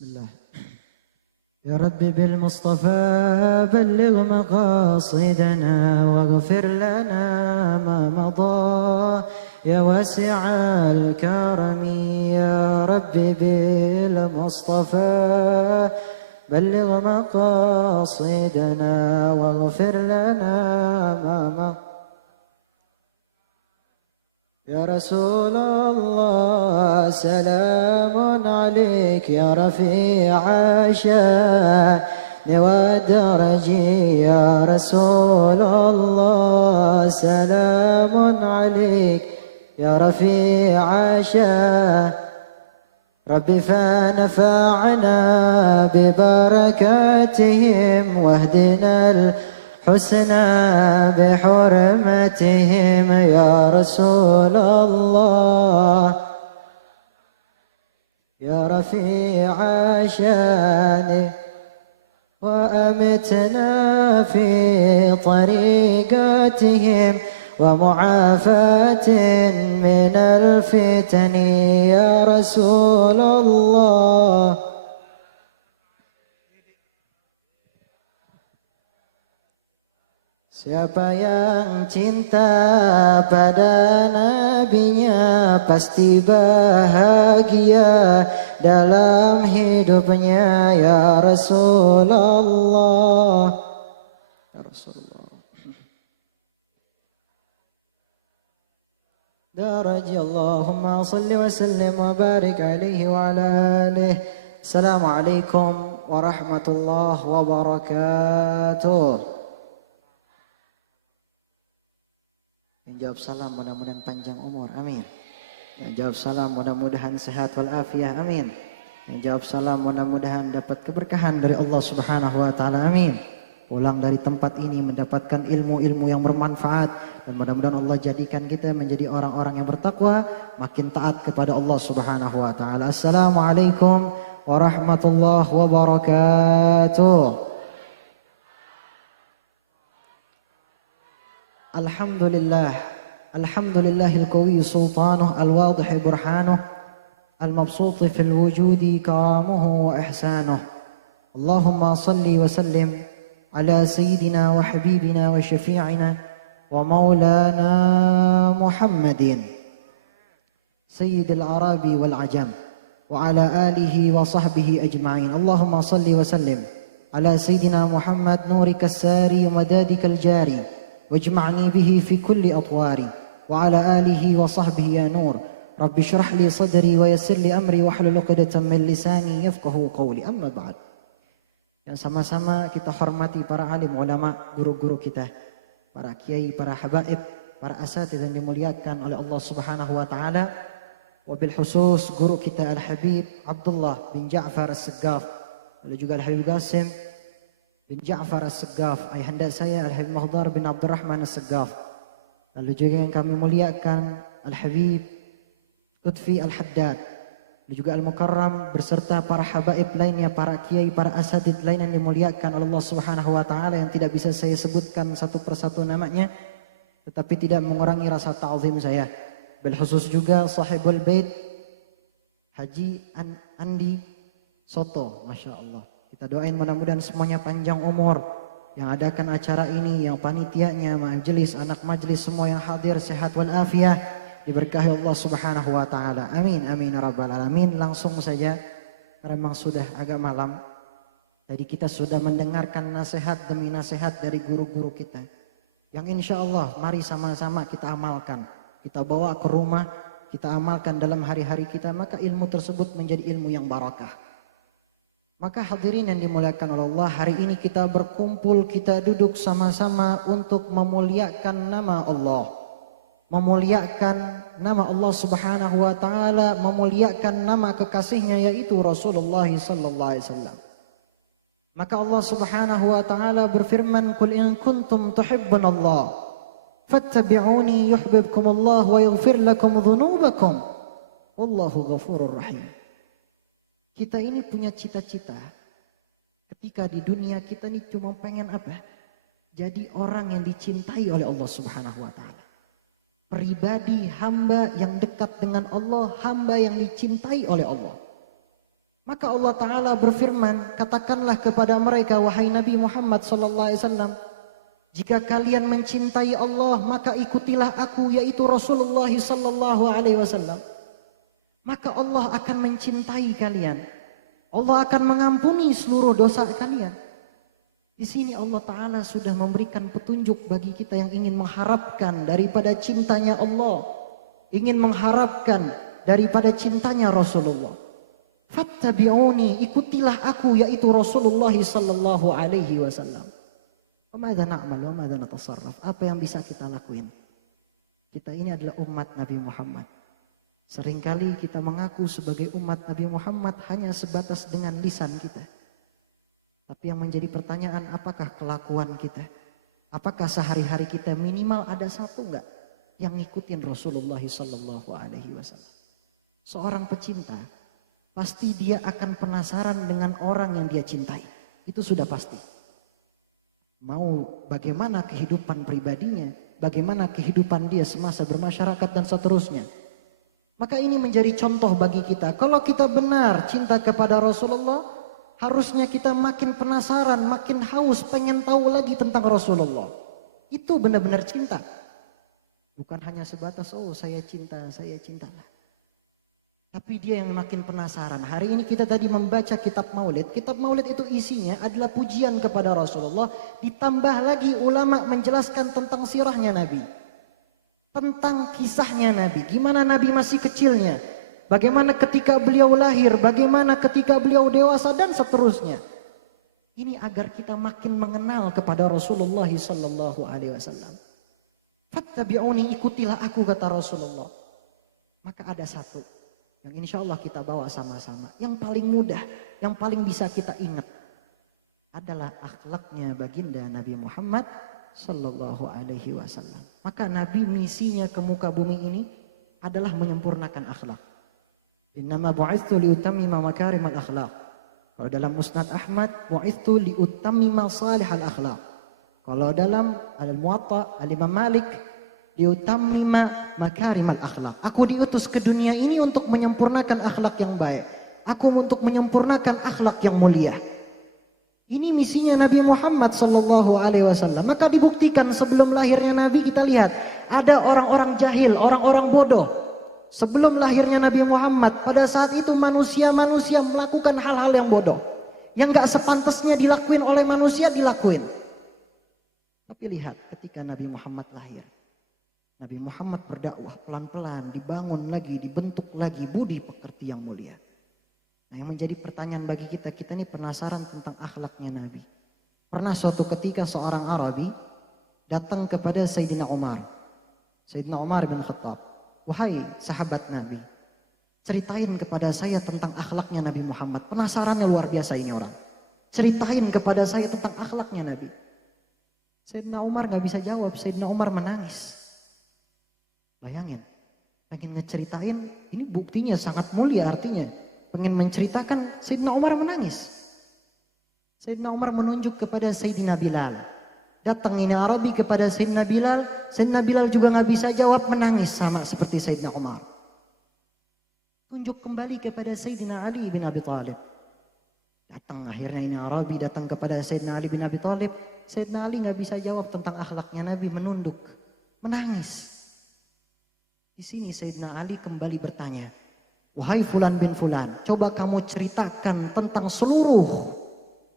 بسم الله. يا ربي بالمصطفى بلغ مقاصدنا واغفر لنا ما مضى يا واسع الكرم. يا ربي بالمصطفى بلغ مقاصدنا واغفر لنا ما مضى. يا رسول الله سلام عليك يا رفيع الشان والدرج. يا رسول الله سلام عليك يا رفيع الشان. ربي فنفعنا ببركاتهم واهدنا الحسنى بحرمتهم يا رسول الله يا رفيع الشان. وأمتنا في طريقتهم ومعافاة من الفتن يا رسول الله. Siapa yang cinta pada nabinya pasti bahagia dalam hidupnya ya Rasulullah. Ya Rasulullah. Daraja Allahumma salli wa sallim wa barik alaihi wa ala alihi. Assalamualaikum warahmatullahi wabarakatuh. Yang jawab salam mudah-mudahan panjang umur, amin. Yang jawab salam mudah-mudahan sehat walafiat, amin. Yang jawab salam mudah-mudahan dapat keberkahan dari Allah Subhanahu wa taala, amin. Pulang dari tempat ini mendapatkan ilmu-ilmu yang bermanfaat dan mudah-mudahan Allah jadikan kita menjadi orang-orang yang bertakwa, makin taat kepada Allah Subhanahu wa taala. Assalamualaikum warahmatullahi wabarakatuh. Alhamdulillah, alhamdulillahil qawi sultanuh al-wadih burhanuh al-mabsut fil wujudi karamuhu wa ihsanuh. Allahumma salli wa sallim ala sayyidina wa habibina wa syafi'ina wa maulana Muhammadin sayyidil arabi wal ajam wa ala alihi wa sahbihi ajma'in. Allahumma salli wa sallim ala sayyidina Muhammad nurika as-sari wa madadika al-jari واجمعني به في كل أطواري وعلى آله وصحبه يا نور رب اشرح لي صدري ويسر لي أمري واحلل عقدة من لساني يفقهوا قولي. أما بعد. Yang sama-sama kita hormati para alim ulama, guru-guru kita, para kiai, para habaib, para asatidz yang dimuliakan oleh Allah Subhanahu wa taala. Wabil khusus guru kita Al-Habib Abdullah bin Ja'far As-Saggaf, lalu juga Al-Habib Qasim bin Ja'far As-Saggaf, ayahanda saya Al-Habib Mahdar bin Abdurrahman As-Saggaf. Lalu juga yang kami muliakan Al-Habib Lutfi Al-Haddad, lalu juga Al-Mukarram beserta para habaib lainnya, para kiai, para asatidz lain yang dimuliakan oleh Allah Subhanahu wa taala yang tidak bisa saya sebutkan satu persatu namanya, tetapi tidak mengurangi rasa ta'zim saya. Bilkhusus juga sahibul bait Haji Andi Soto, Masya Allah. Kita doain mudah-mudahan semuanya panjang umur, yang adakan acara ini, yang panitianya, majelis, anak majelis, semua yang hadir sehat walafiat, diberkahi Allah Subhanahu wa taala. Amin amin ya rabbal alamin. Langsung saja, karena memang sudah agak malam. Tadi kita sudah mendengarkan nasihat demi nasihat dari guru-guru kita, yang insya Allah mari sama-sama kita amalkan, kita bawa ke rumah, kita amalkan dalam hari-hari kita, maka ilmu tersebut menjadi ilmu yang barakah. Maka hadirin yang dimuliakan oleh Allah, hari ini kita berkumpul, kita duduk sama-sama untuk memuliakan nama Allah. Memuliakan nama Allah Subhanahu wa taala, memuliakan nama kekasihnya yaitu Rasulullah sallallahu alaihi wasallam. Maka Allah Subhanahu wa taala berfirman, "Qul in kuntum tuhibbunallah fattabi'uni yuhibbukumullah wa yaghfir lakum dzunubakum. Wallahu ghafurur rahim." Kita ini punya cita-cita. Ketika di dunia kita ini cuma pengen apa? Jadi orang yang dicintai oleh Allah Subhanahu wa taala. Pribadi hamba yang dekat dengan Allah, hamba yang dicintai oleh Allah. Maka Allah Ta'ala berfirman, katakanlah kepada mereka, wahai Nabi Muhammad SAW, jika kalian mencintai Allah, maka ikutilah aku, yaitu Rasulullah SAW. Maka Allah akan mencintai kalian. Allah akan mengampuni seluruh dosa kalian. Di sini Allah Ta'ala sudah memberikan petunjuk bagi kita yang ingin mengharapkan daripada cintanya Allah, ingin mengharapkan daripada cintanya Rasulullah. Fattabi'uni, ikutilah aku, yaitu Rasulullah sallallahu alaihi wasallam. Wa madza na'mal wa madza natasarraf? Apa yang bisa kita lakuin? Kita ini adalah umat Nabi Muhammad. Seringkali kita mengaku sebagai umat Nabi Muhammad hanya sebatas dengan lisan kita. Tapi yang menjadi pertanyaan, apakah kelakuan kita? Apakah sehari-hari kita minimal ada satu enggak yang ngikutin Rasulullah sallallahu alaihi wasallam? Seorang pecinta pasti dia akan penasaran dengan orang yang dia cintai. Itu sudah pasti. Mau bagaimana kehidupan pribadinya, bagaimana kehidupan dia semasa bermasyarakat dan seterusnya. Maka ini menjadi contoh bagi kita. Kalau kita benar cinta kepada Rasulullah, harusnya kita makin penasaran, makin haus, pengen tahu lagi tentang Rasulullah. Itu benar-benar cinta. Bukan hanya sebatas, oh saya cinta, saya cintalah. Tapi dia yang makin penasaran. Hari ini kita tadi membaca kitab Maulid. Kitab Maulid itu isinya adalah pujian kepada Rasulullah. Ditambah lagi ulama menjelaskan tentang sirahnya Nabi. Tentang kisahnya Nabi. Gimana Nabi masih kecilnya. Bagaimana ketika beliau lahir. Bagaimana ketika beliau dewasa dan seterusnya. Ini agar kita makin mengenal kepada Rasulullah sallallahu alaihi wasallam. Fattabi'uni, ikutilah aku, kata Rasulullah. Maka ada satu yang insya Allah kita bawa sama-sama. Yang paling mudah, yang paling bisa kita ingat adalah akhlaknya baginda Nabi Muhammad sallallahu alaihi wasallam. Maka Nabi misinya ke muka bumi ini adalah menyempurnakan akhlak. Innama bu'itsu liutammima makarimal akhlak. Kalau dalam Musnad Ahmad, bu'itsu liutammima salihal akhlak. Kalau dalam Al-Muwatta Al-Imam Malik, liutammima makarimal akhlak. Aku diutus ke dunia ini untuk menyempurnakan akhlak yang baik. Aku untuk menyempurnakan akhlak yang mulia. Ini misinya Nabi Muhammad sallallahu alaihi wasallam. Maka dibuktikan sebelum lahirnya Nabi, kita lihat ada orang-orang jahil, orang-orang bodoh. Sebelum lahirnya Nabi Muhammad, pada saat itu manusia-manusia melakukan hal-hal yang bodoh, yang gak sepantasnya dilakuin oleh manusia, dilakuin. Tapi lihat ketika Nabi Muhammad lahir, Nabi Muhammad berdakwah pelan-pelan, dibangun lagi, dibentuk lagi budi pekerti yang mulia. Nah, yang menjadi pertanyaan bagi kita ini penasaran tentang akhlaknya Nabi. Pernah suatu ketika seorang Arabi datang kepada Sayyidina Umar. Sayyidina Umar bin Khattab, wahai sahabat Nabi, ceritain kepada saya tentang akhlaknya Nabi Muhammad. Penasarannya luar biasa ini orang. Ceritain kepada saya tentang akhlaknya Nabi. Sayyidina Umar gak bisa jawab, Sayyidina Umar menangis. Bayangin, pengen ngeceritain, ini buktinya sangat mulia artinya. Pengen menceritakan, Sayyidina Umar menangis. Sayyidina Umar menunjuk kepada Sayyidina Bilal. Datang ini Arabi kepada Sayyidina Bilal. Sayyidina Bilal juga gak bisa jawab, menangis sama seperti Sayyidina Umar. Tunjuk kembali kepada Sayyidina Ali bin Abi Thalib. Datang akhirnya ini Arabi datang kepada Sayyidina Ali bin Abi Thalib. Sayyidina Ali gak bisa jawab tentang akhlaknya Nabi, menunduk, menangis. Di sini Sayyidina Ali kembali bertanya, wahai Fulan bin Fulan, coba kamu ceritakan tentang seluruh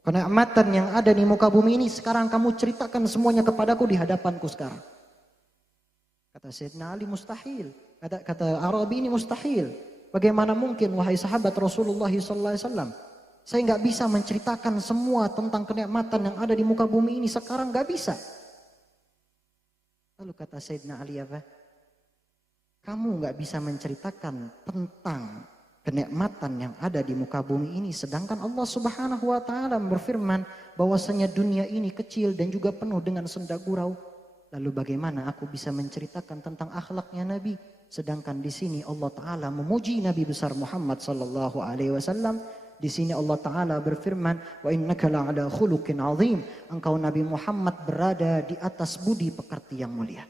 kenikmatan yang ada di muka bumi ini. Sekarang kamu ceritakan semuanya kepadaku di hadapanku sekarang. Kata Sayyidina Ali, mustahil. Kata Arabi, ini mustahil. Bagaimana mungkin wahai sahabat Rasulullah SAW? Saya nggak bisa menceritakan semua tentang kenikmatan yang ada di muka bumi ini sekarang, nggak bisa. Lalu kata Sayyidina Ali apa? Kamu nggak bisa menceritakan tentang kenikmatan yang ada di muka bumi ini, sedangkan Allah Subhanahu wa taala berfirman bahwasanya dunia ini kecil dan juga penuh dengan senda gurau. Lalu bagaimana aku bisa menceritakan tentang akhlaknya Nabi, sedangkan di sini Allah taala memuji Nabi besar Muhammad sallallahu alaihi wasallam. Di sini Allah taala berfirman, wa innaka la'ala khuluqin 'azim. Engkau Nabi Muhammad berada di atas budi pekerti yang mulia.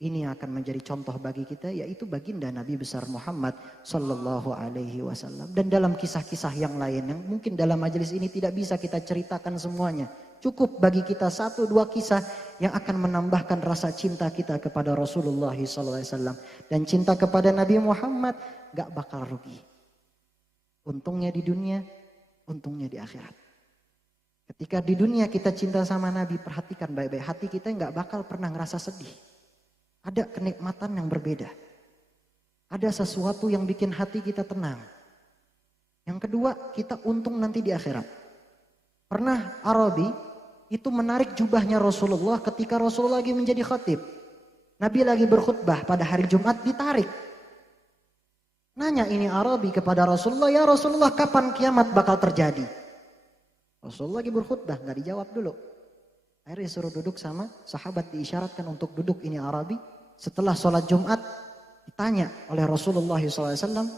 Ini akan menjadi contoh bagi kita, yaitu baginda Nabi besar Muhammad sallallahu alaihi wasallam. Dan dalam kisah-kisah yang lain yang mungkin dalam majelis ini tidak bisa kita ceritakan semuanya. Cukup bagi kita 1-2 kisah yang akan menambahkan rasa cinta kita kepada Rasulullah sallallahu alaihi wasallam. Dan cinta kepada Nabi Muhammad gak bakal rugi. Untungnya di dunia, untungnya di akhirat. Ketika di dunia kita cinta sama Nabi, perhatikan baik-baik, hati kita gak bakal pernah ngerasa sedih. Ada kenikmatan yang berbeda. Ada sesuatu yang bikin hati kita tenang. Yang kedua, kita untung nanti di akhirat. Pernah Arabi itu menarik jubahnya Rasulullah ketika Rasulullah lagi menjadi khatib. Nabi lagi berkhutbah pada hari Jumat, ditarik. Nanya ini Arabi kepada Rasulullah, ya Rasulullah, kapan kiamat bakal terjadi? Rasulullah lagi berkhutbah, gak dijawab dulu. Akhirnya suruh duduk sama sahabat, diisyaratkan untuk duduk ini Arabi. Setelah sholat Jumat ditanya oleh Rasulullah SAW,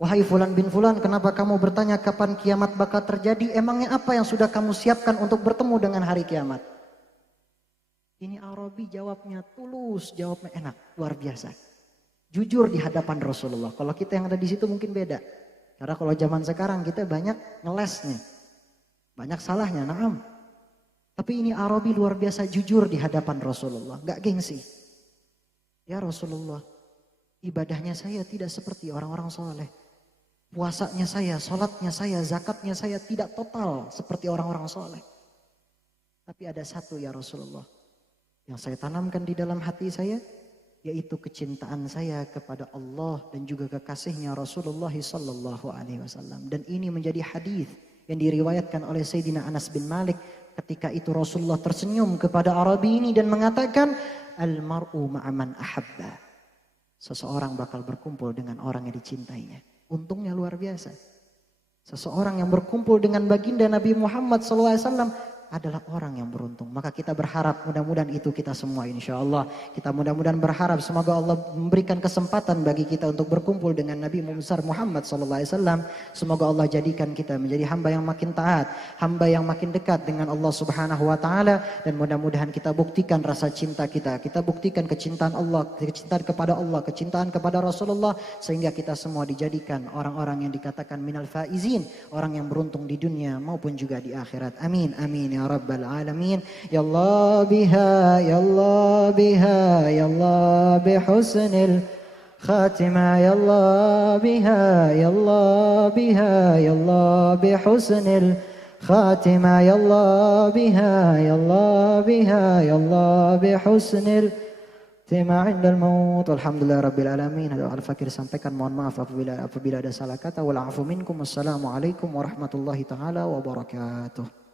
wahai fulan bin fulan, kenapa kamu bertanya kapan kiamat bakal terjadi? Emangnya apa yang sudah kamu siapkan untuk bertemu dengan hari kiamat? Ini Arabi jawabnya tulus, jawabnya enak, luar biasa. Jujur di hadapan Rasulullah. Kalau kita yang ada di situ mungkin beda. Karena kalau zaman sekarang kita banyak ngelesnya, banyak salahnya, naam. Tapi ini Arabi luar biasa jujur di hadapan Rasulullah, gak gengsi. Ya Rasulullah, ibadahnya saya tidak seperti orang-orang soleh. Puasanya saya, sholatnya saya, zakatnya saya tidak total seperti orang-orang soleh. Tapi ada satu ya Rasulullah, yang saya tanamkan di dalam hati saya, yaitu kecintaan saya kepada Allah dan juga kekasihnya Rasulullah sallallahu alaihi wasallam. Dan ini menjadi hadis yang diriwayatkan oleh Sayyidina Anas bin Malik. Ketika itu Rasulullah tersenyum kepada Arabi ini dan mengatakan, Al-mar'u ma'aman ahabba. Seseorang bakal berkumpul dengan orang yang dicintainya. Untungnya luar biasa. Seseorang yang berkumpul dengan baginda Nabi Muhammad SAW adalah orang yang beruntung. Maka kita berharap mudah-mudahan itu kita semua insya Allah. Kita mudah-mudahan berharap semoga Allah memberikan kesempatan bagi kita untuk berkumpul dengan Nabi besar Muhammad SAW. Semoga Allah jadikan kita menjadi hamba yang makin taat, hamba yang makin dekat dengan Allah Subhanahu Wa Taala. Dan mudah-mudahan kita buktikan rasa cinta kita. Kita buktikan kecintaan Allah, kecintaan kepada Allah, kecintaan kepada Rasulullah. Sehingga kita semua dijadikan orang-orang yang dikatakan minal faizin. Orang yang beruntung di dunia maupun juga di akhirat. Amin, amin. Ya Rabbal Alamin. Ya Allah biha, Ya Allah biha, Ya Allah bihusnil khatimah. Ya Allah biha, Ya Allah biha, Ya Allah bihusnil khatimah. Ya Allah biha, Ya Allah biha, Ya Allah bihusnil khatimah indal maut. Alhamdulillah Rabbil Alamin. Al-Fakir sampaikan, mohon maaf apabila ada salah kata. Wal afu minkum. Wassalamualaikum warahmatullahi taala wabarakatuh.